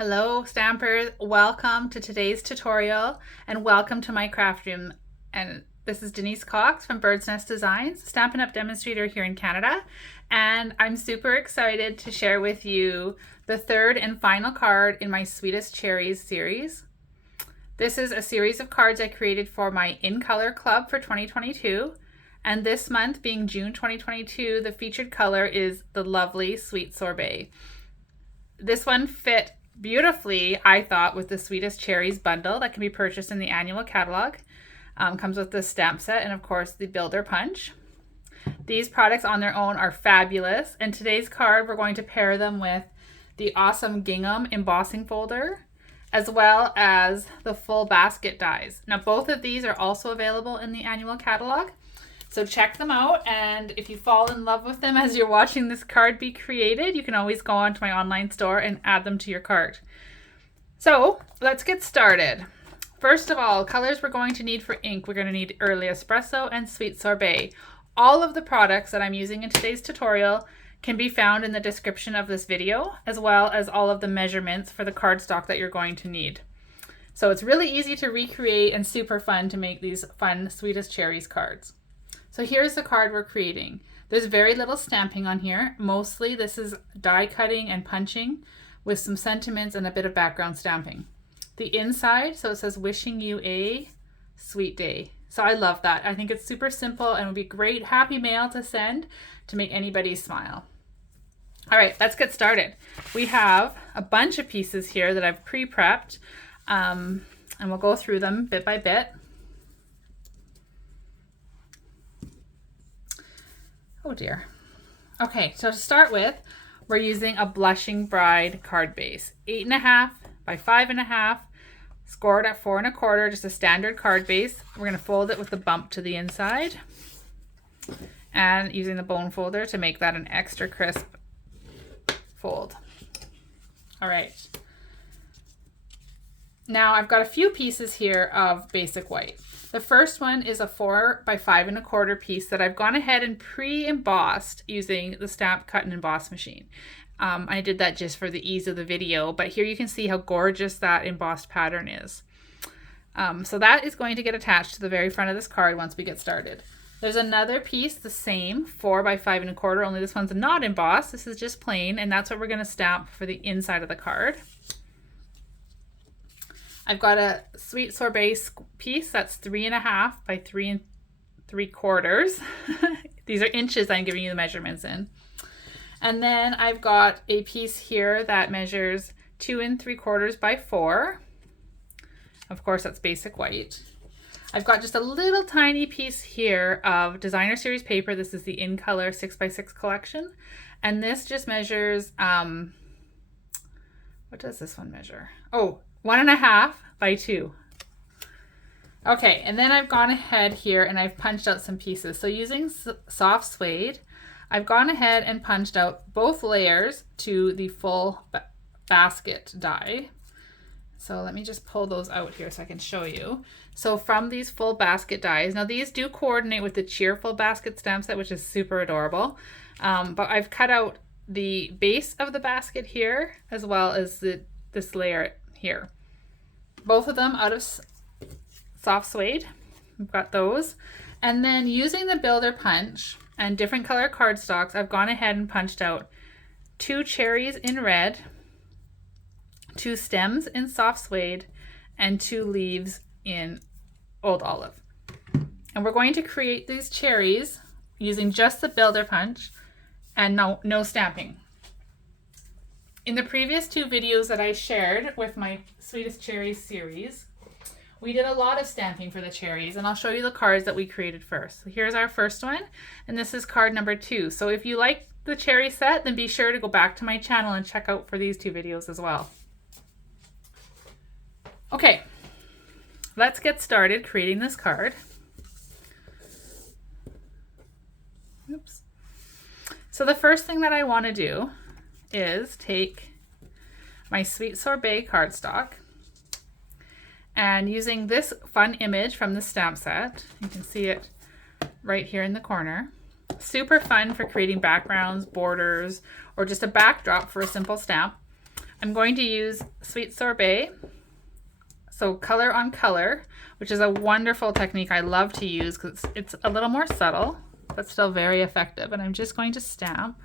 Hello Stampers, welcome to today's tutorial and welcome to my craft room. And this is Denise Cox from Bird's Nest Designs, Stampin Up demonstrator here in Canada. And I'm super excited to share with you the third and final card in my Sweetest Cherries series. This is a series of cards I created for my In Color Club for 2022. And this month, being June 2022, the featured color is the lovely Sweet Sorbet. This one fit beautifully, I thought, with the Sweetest Cherries Bundle that can be purchased in the annual catalog. Comes with the stamp set and of course the builder punch. These products on their own are fabulous, and today's card we're going to pair them with the awesome gingham embossing folder as well as the full basket dies. Now both of these are also available in the annual catalog, so check them out, and if you fall in love with them as you're watching this card be created, you can always go onto my online store and add them to your cart. So let's get started. First of all, colors we're going to need for ink. We're going to need Early Espresso and Sweet Sorbet. All of the products that I'm using in today's tutorial can be found in the description of this video, as well as all of the measurements for the cardstock that you're going to need. So it's really easy to recreate and super fun to make these fun Sweetest Cherries cards. So here's the card we're creating. There's very little stamping on here. Mostly this is die cutting and punching with some sentiments and a bit of background stamping. The inside, so it says wishing you a sweet day. So I love that. I think it's super simple and would be great happy mail to send to make anybody smile. All right, let's get started. We have a bunch of pieces here that I've pre-prepped, and we'll go through them bit by bit. Oh dear. Okay, so to start with, we're using a Blushing Bride card base, 8.5 by 5.5, scored at 4 1/4, just a standard card base. We're going to fold it with the bump to the inside, and using the bone folder to make that an extra crisp fold. All right. Now I've got a few pieces here of basic white. The first one is a 4 by 5 1/4 piece that I've gone ahead and pre-embossed using the Stamp Cut and Emboss machine. I did that just for the ease of the video, but here you can see how gorgeous that embossed pattern is. So that is going to get attached to the very front of this card once we get started. There's another piece, the same 4 by 5 1/4, only this one's not embossed. This is just plain, and that's what we're going to stamp for the inside of the card. I've got a Sweet Sorbet piece that's 3.5 by 3 3/4. These are inches I'm giving you the measurements in. And then I've got a piece here that measures 2 3/4 by 4. Of course, that's basic white. I've got just a little tiny piece here of designer series paper. This is the In Color 6x6 collection. And this just measures, what does this one measure? Oh, 1.5 by 2. Okay, and then I've gone ahead here and I've punched out some pieces. So using soft suede, I've gone ahead and punched out both layers to the full basket die. So let me just pull those out here so I can show you. So from these full basket dies, now these do coordinate with the Cheerful basket stamp set, which is super adorable. But I've cut out the base of the basket here, as well as this layer here. Both of them out of soft suede. We've got those. And then using the builder punch and different color cardstocks, I've gone ahead and punched out 2 cherries in red, 2 stems in soft suede, and 2 leaves in old olive. And we're going to create these cherries using just the builder punch and no stamping. In the previous 2 videos that I shared with my Sweetest Cherries series, we did a lot of stamping for the cherries, and I'll show you the cards that we created first. So here's our first one, and this is card number 2. So if you like the cherry set, then be sure to go back to my channel and check out for these 2 videos as well. Okay, let's get started creating this card. Oops. So the first thing that I want to do is take my Sweet Sorbet cardstock, and using this fun image from the stamp set, you can see it right here in the corner. Super fun for creating backgrounds, borders, or just a backdrop for a simple stamp. I'm going to use Sweet Sorbet, so color on color, which is a wonderful technique I love to use because it's a little more subtle, but still very effective. And I'm just going to stamp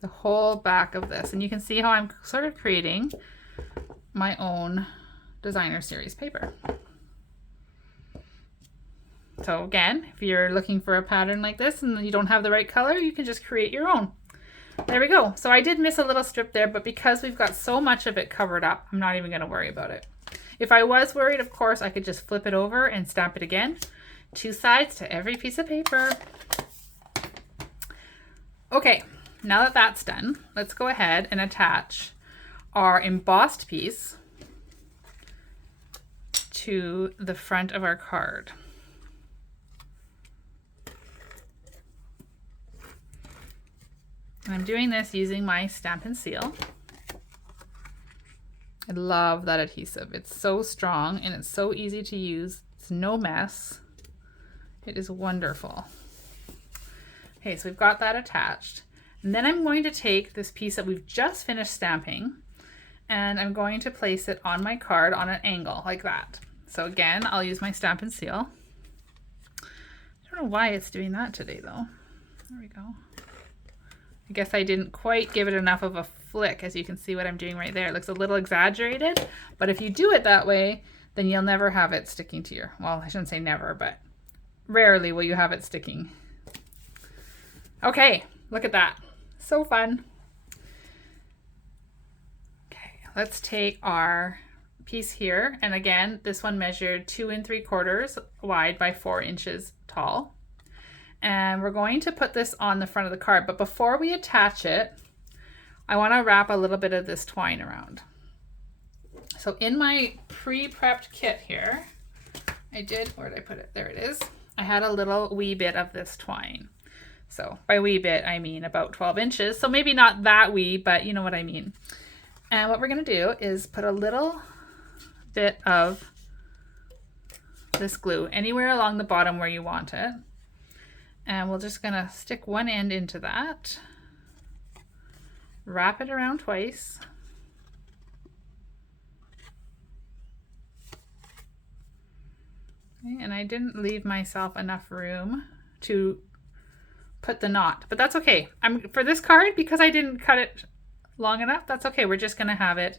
the whole back of this. And you can see how I'm sort of creating my own designer series paper. So again, if you're looking for a pattern like this and you don't have the right color, you can just create your own. There we go. So I did miss a little strip there, but because we've got so much of it covered up, I'm not even going to worry about it. If I was worried, of course, I could just flip it over and stamp it again. 2 sides to every piece of paper. Okay, now that that's done, let's go ahead and attach our embossed piece to the front of our card. And I'm doing this using my Stampin' Seal. I love that adhesive. It's so strong and it's so easy to use. It's no mess. It is wonderful. Okay, so we've got that attached. And then I'm going to take this piece that we've just finished stamping and I'm going to place it on my card on an angle like that. So again, I'll use my Stampin' Seal. I don't know why it's doing that today though. There we go. I guess I didn't quite give it enough of a flick, as you can see what I'm doing right there. It looks a little exaggerated, but if you do it that way, then you'll never have it sticking to your, well, I shouldn't say never, but rarely will you have it sticking. Okay, look at that. So fun. Okay, let's take our piece here. And again, this one measured 2 3/4 wide by 4 inches tall. And we're going to put this on the front of the card, but before we attach it, I want to wrap a little bit of this twine around. So in my pre-prepped kit here, I did, where did I put it? There it is. I had a little wee bit of this twine. So by wee bit, I mean about 12 inches. So maybe not that wee, but you know what I mean. And what we're going to do is put a little bit of this glue anywhere along the bottom where you want it. And we're just going to stick one end into that, wrap it around twice, okay, and I didn't leave myself enough room to put the knot, but that's okay. For this card, because I didn't cut it long enough, that's okay. We're just going to have it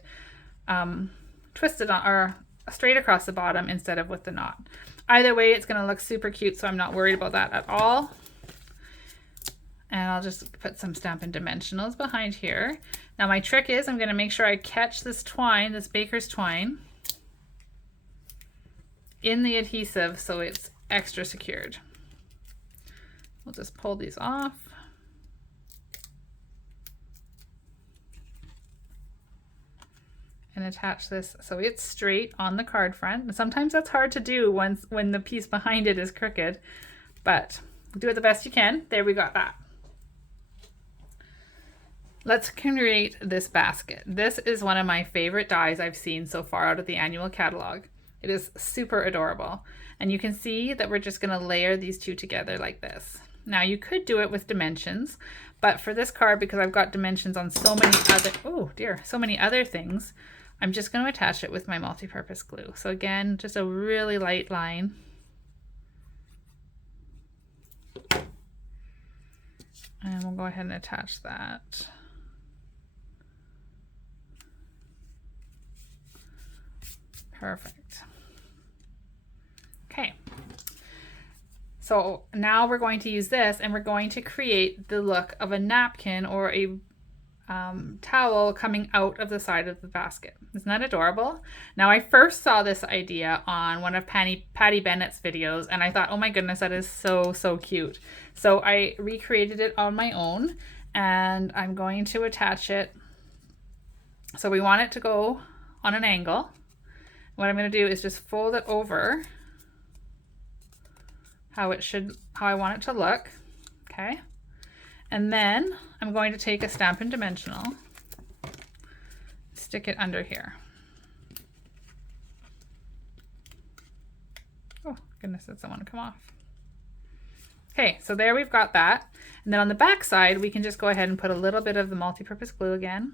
twisted on, or straight across the bottom instead of with the knot. Either way, it's going to look super cute, so I'm not worried about that at all. And I'll just put some Stampin' Dimensionals behind here. Now my trick is I'm going to make sure I catch this twine, this baker's twine, in the adhesive so it's extra secured. We'll just pull these off. And attach this so it's straight on the card front. And sometimes that's hard to do when the piece behind it is crooked, but do it the best you can. There, we got that. Let's create this basket. This is one of my favorite dies I've seen so far out of the annual catalog. It is super adorable. And you can see that we're just going to layer these two together like this. Now you could do it with dimensions, but for this card, because I've got dimensions on so many other, oh dear, so many other things, I'm just going to attach it with my multi-purpose glue. So again, just a really light line. And we'll go ahead and attach that. Perfect. Okay. So now we're going to use this and we're going to create the look of a napkin or a towel coming out of the side of the basket. Isn't that adorable? Now I first saw this idea on one of Patty Bennett's videos and I thought, oh my goodness, that is so, so cute. So I recreated it on my own and I'm going to attach it. So we want it to go on an angle. What I'm going to do is just fold it over how I want it to look. Okay. And then I'm going to take a Stampin' Dimensional, stick it under here. Oh goodness, that doesn't want to come off. Okay, so there we've got that. And then on the back side, we can just go ahead and put a little bit of the multi-purpose glue again.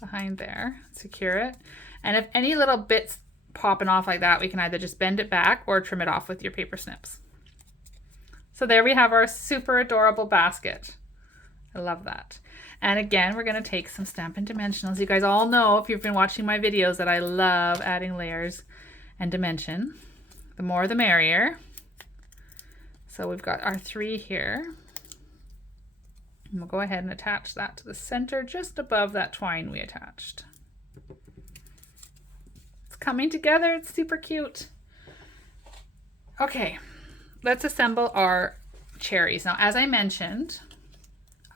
behind there, secure it. And if any little bits popping off like that, we can either just bend it back or trim it off with your paper snips. So there we have our super adorable basket. I love that. And again, we're going to take some Stampin' Dimensionals. You guys all know, if you've been watching my videos, that I love adding layers and dimension. The more the merrier. So we've got our 3 here. And we'll go ahead and attach that to the center just above that twine we attached. It's coming together. It's super cute. Okay, let's assemble our cherries. Now, as I mentioned,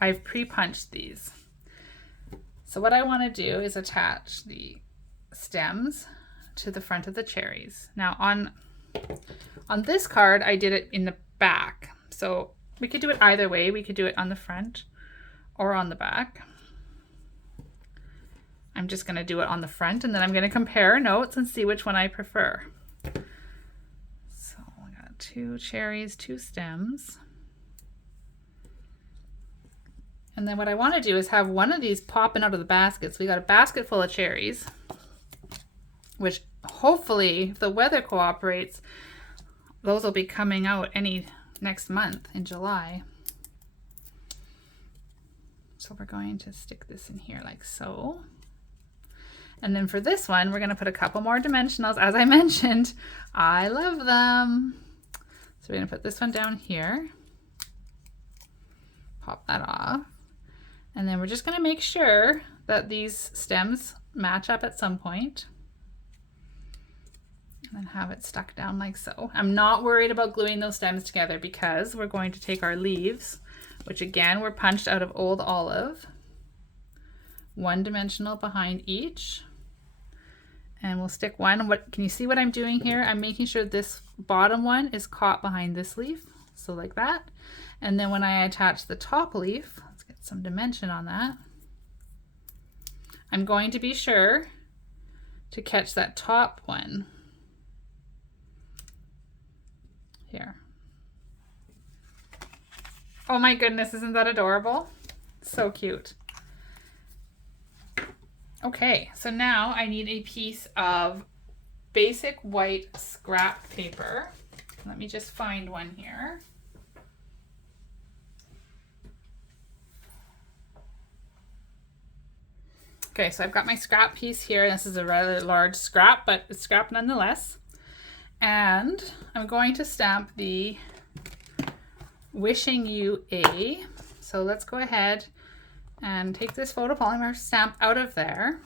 I've pre-punched these. So what I want to do is attach the stems to the front of the cherries. Now on this card, I did it in the back. So we could do it either way. We could do it on the front or on the back. I'm just going to do it on the front, and then I'm going to compare notes and see which one I prefer. So I got 2 cherries, 2 stems. And then what I want to do is have one of these popping out of the basket. So we got a basket full of cherries, which hopefully, if the weather cooperates, those will be coming out next month in July. So we're going to stick this in here like so. And then for this one, we're going to put a couple more dimensionals. As I mentioned, I love them. So we're going to put this one down here. Pop that off. And then we're just going to make sure that these stems match up at some point. And then have it stuck down like so. I'm not worried about gluing those stems together because we're going to take our leaves, which again were punched out of old olive. 1 dimensional behind each. And we'll stick one. Can you see what I'm doing here? I'm making sure this bottom one is caught behind this leaf. So like that. And then when I attach the top leaf, let's get some dimension on that. I'm going to be sure to catch that top one here. Oh my goodness, isn't that adorable? So cute. Okay, so now I need a piece of basic white scrap paper. Let me just find one here. Okay, so I've got my scrap piece here. This is a rather large scrap, but it's scrap nonetheless. And I'm going to stamp the Wishing You A. So let's go ahead and take this photopolymer stamp out of there.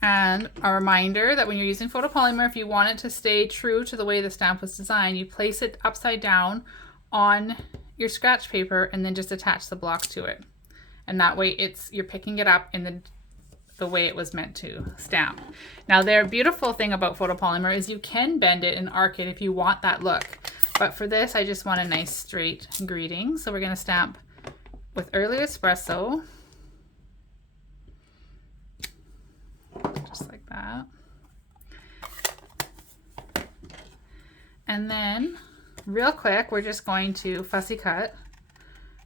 And a reminder that when you're using photopolymer, if you want it to stay true to the way the stamp was designed, you place it upside down on your scratch paper and then just attach the block to it. And that way you're picking it up in the way it was meant to stamp. Now, the beautiful thing about photopolymer is you can bend it and arc it if you want that look. But for this, I just want a nice straight greeting. So we're going to stamp with Early Espresso. Just like that. And then, real quick, we're just going to fussy cut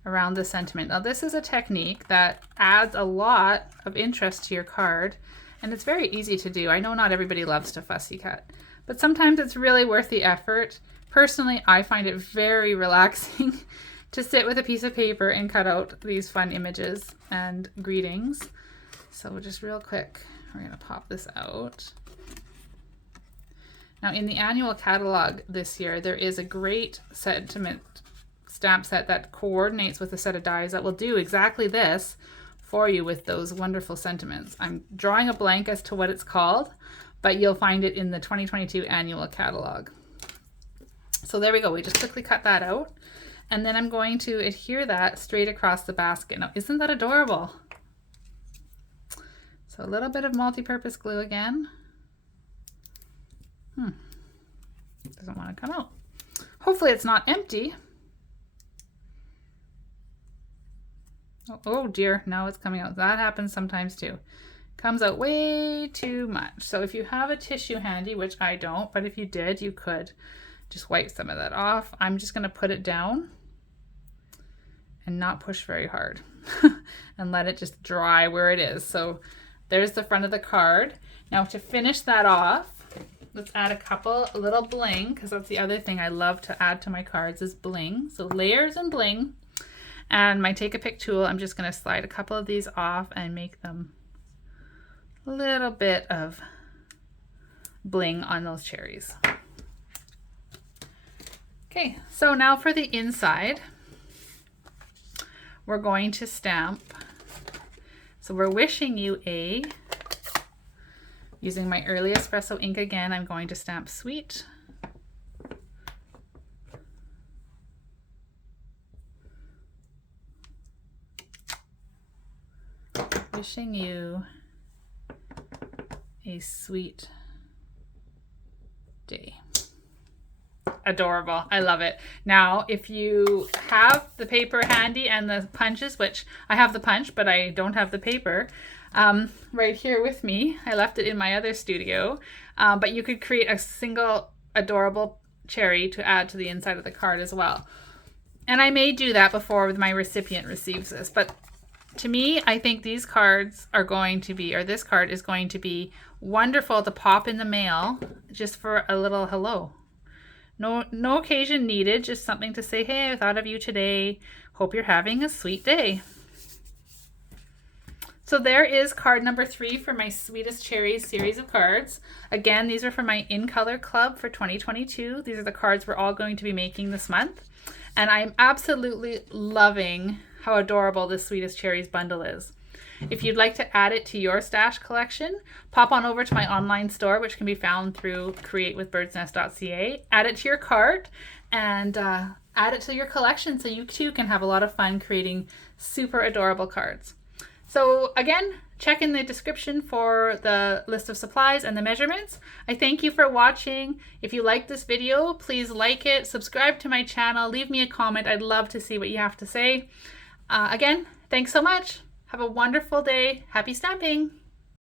around the sentiment. Now, this is a technique that adds a lot of interest to your card, and it's very easy to do. I know not everybody loves to fussy cut, but sometimes it's really worth the effort. Personally, I find it very relaxing to sit with a piece of paper and cut out these fun images and greetings. So just real quick, we're going to pop this out. Now, in the annual catalog this year, there is a great sentiment stamp set that coordinates with a set of dies that will do exactly this for you with those wonderful sentiments. I'm drawing a blank as to what it's called, but you'll find it in the 2022 annual catalog. So there we go. We just quickly cut that out. And then I'm going to adhere that straight across the basket. Now, isn't that adorable? So a little bit of multi-purpose glue again. Doesn't want to come out. Hopefully it's not empty. Oh dear, no, it's coming out. That happens sometimes too. Comes out way too much. So if you have a tissue handy, which I don't, but if you did, you could just wipe some of that off. I'm just going to put it down and not push very hard. and let it just dry where it is. So there's the front of the card. Now to finish that off, let's add a little bling, because that's the other thing I love to add to my cards is bling. So layers and bling. And my Take a Pick tool, I'm just going to slide a couple of these off and make them a little bit of bling on those cherries. Okay, so now for the inside, we're going to stamp. So we're wishing you a, using my early espresso ink again, I'm going to stamp sweet. Wishing you a sweet day. Adorable. I love it. Now, if you have the paper handy and the punches, which I have the punch, but I don't have the paper right here with me. I left it in my other studio, but you could create a single adorable cherry to add to the inside of the card as well. And I may do that before my recipient receives this, but to me, I think these cards are going to be, or this card is going to be wonderful to pop in the mail just for a little hello. No occasion needed, just something to say, hey, I thought of you today. Hope you're having a sweet day. So there is card number 3 for my Sweetest Cherries series of cards. Again, these are for my In Color Club for 2022. These are the cards we're all going to be making this month. And I'm absolutely loving how adorable this Sweetest Cherries bundle is. If you'd like to add it to your stash collection, pop on over to my online store, which can be found through createwithbirdsnest.ca. Add it to your cart and add it to your collection so you too can have a lot of fun creating super adorable cards. So again, check in the description for the list of supplies and the measurements. I thank you for watching. If you like this video, please like it, subscribe to my channel, leave me a comment. I'd love to see what you have to say. Again, thanks so much. Have a wonderful day. Happy stamping.